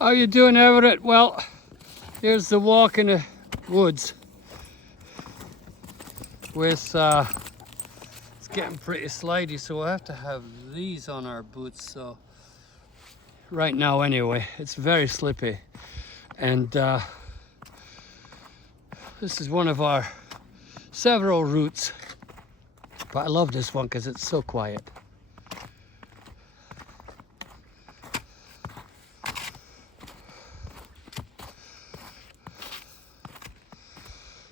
How you doing, Everett? Well, here's the walk in the woods with it's getting pretty slidey, so I have to have these on our boots. So right now anyway, it's very slippy, and this is one of our several routes, but I love this one because it's so quiet.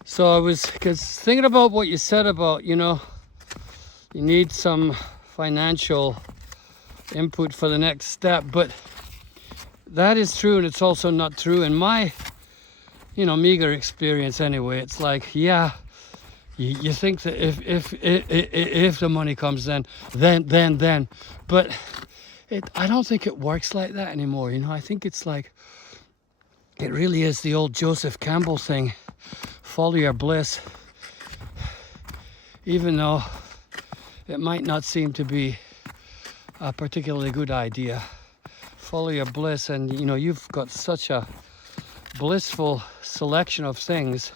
So I was thinking about what you said about, you need some financial input for the next step, but that is true, and it's also not true. In my, meager experience anyway, it's like, yeah, you think that if the money comes, then, but I don't think it works like that anymore. I think it's like, it really is the old Joseph Campbell thing. Follow your bliss, even though it might not seem to be a particularly good idea. Follow your bliss, and you've got such a blissful selection of things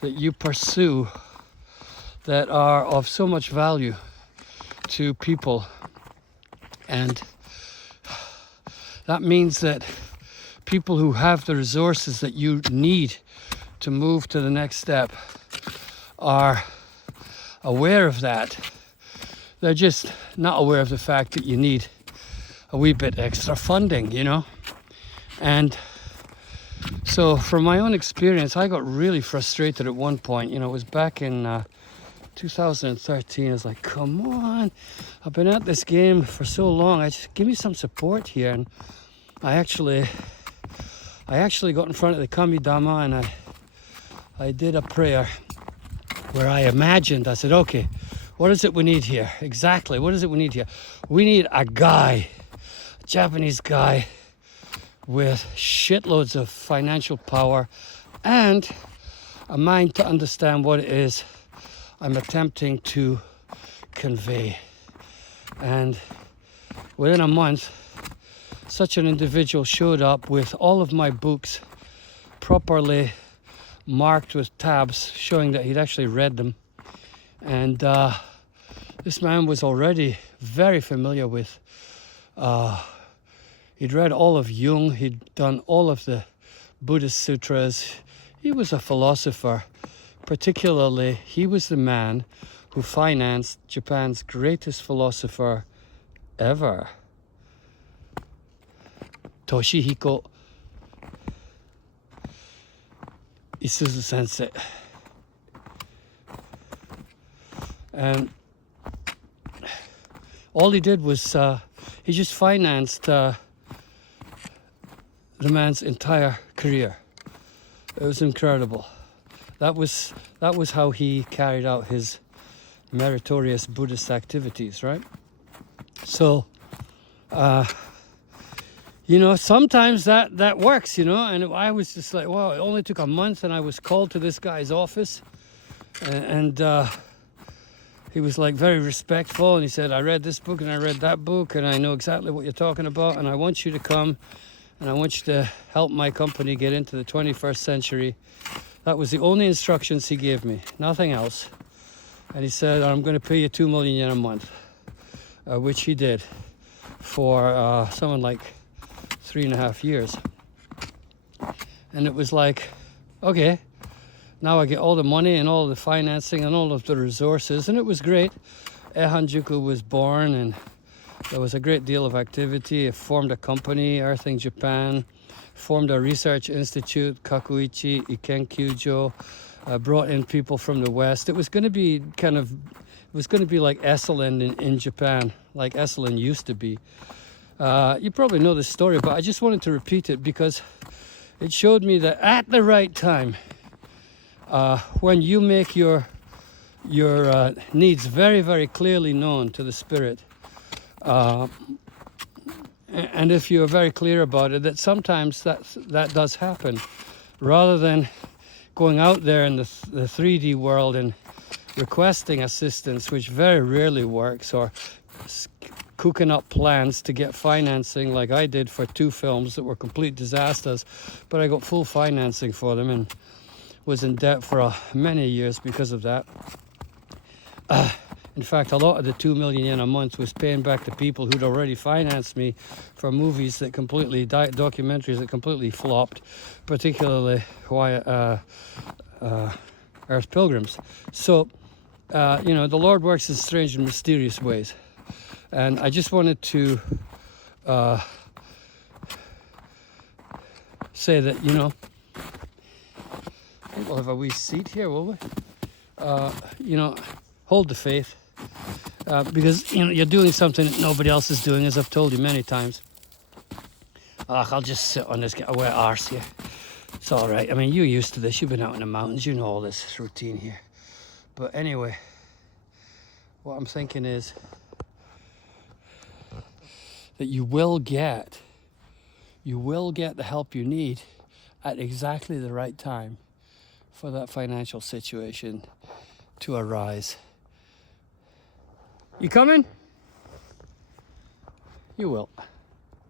that you pursue that are of so much value to people, and that means that people who have the resources that you need to move to the next step are aware of that. They're just not aware of the fact that you need a wee bit extra funding, And so from my own experience, I got really frustrated at one point. It was back in 2013. I was like, come on, I've been at this game for so long. Give me some support here. And I actually got in front of the Kamidama, and I did a prayer where I said, okay, what is it we need here? Exactly, what is it we need here? We need a Japanese guy with shitloads of financial power and a mind to understand what it is I'm attempting to convey. And within a month, such an individual showed up with all of my books properly marked with tabs showing that he'd actually read them, and this man was already very familiar with he'd read all of Jung, he'd done all of the Buddhist sutras. He was a philosopher. Particularly, he was the man who financed Japan's greatest philosopher ever, Toshihiko Izutsu sensei. And all he did was he just financed the man's entire career. It was incredible. That was how he carried out his meritorious Buddhist activities, right? So sometimes that works, and I was just like, wow, it only took a month, and I was called to this guy's office, and he was like very respectful, and he said, I read this book and I read that book, and I know exactly what you're talking about, and I want you to come, and I want you to help my company get into the 21st century. That was the only instructions he gave me, nothing else. And he said, I'm going to pay you 2 million yen a month, which he did for something like 3.5 years. And it was like, okay, now I get all the money and all the financing and all of the resources, and it was great. Ehanjuku was born, and there was a great deal of activity. It formed a company, Earthing Japan, formed a research institute, Kakuichi Ikenkyojo, brought in people from the West. It was going to be like Esalen in Japan, like Esalen used to be. You probably know this story, but I just wanted to repeat it because it showed me that at the right time, when you make your needs very, very clearly known to the spirit, and if you're very clear about it, that sometimes that does happen, rather than going out there in the 3D world and requesting assistance, which very rarely works, or cooking up plans to get financing like I did for 2 films that were complete disasters, but I got full financing for them and was in debt for many years because of that. In fact, a lot of the 2 million yen a month was paying back to people who'd already financed me for movies that completely, documentaries that completely flopped, particularly Earth Pilgrims. So, you know, the Lord works in strange and mysterious ways. And I just wanted to say that, you know, I think we'll have a wee seat here, will we? You know, hold the faith. Because, you know, you're doing something that nobody else is doing, as I've told you many times. I'll just sit on this, get a wet arse here. It's all right. I mean, you're used to this. You've been out in the mountains. You know all this routine here. But anyway, what I'm thinking is that you will get the help you need at exactly the right time for that financial situation to arise. You coming? You will.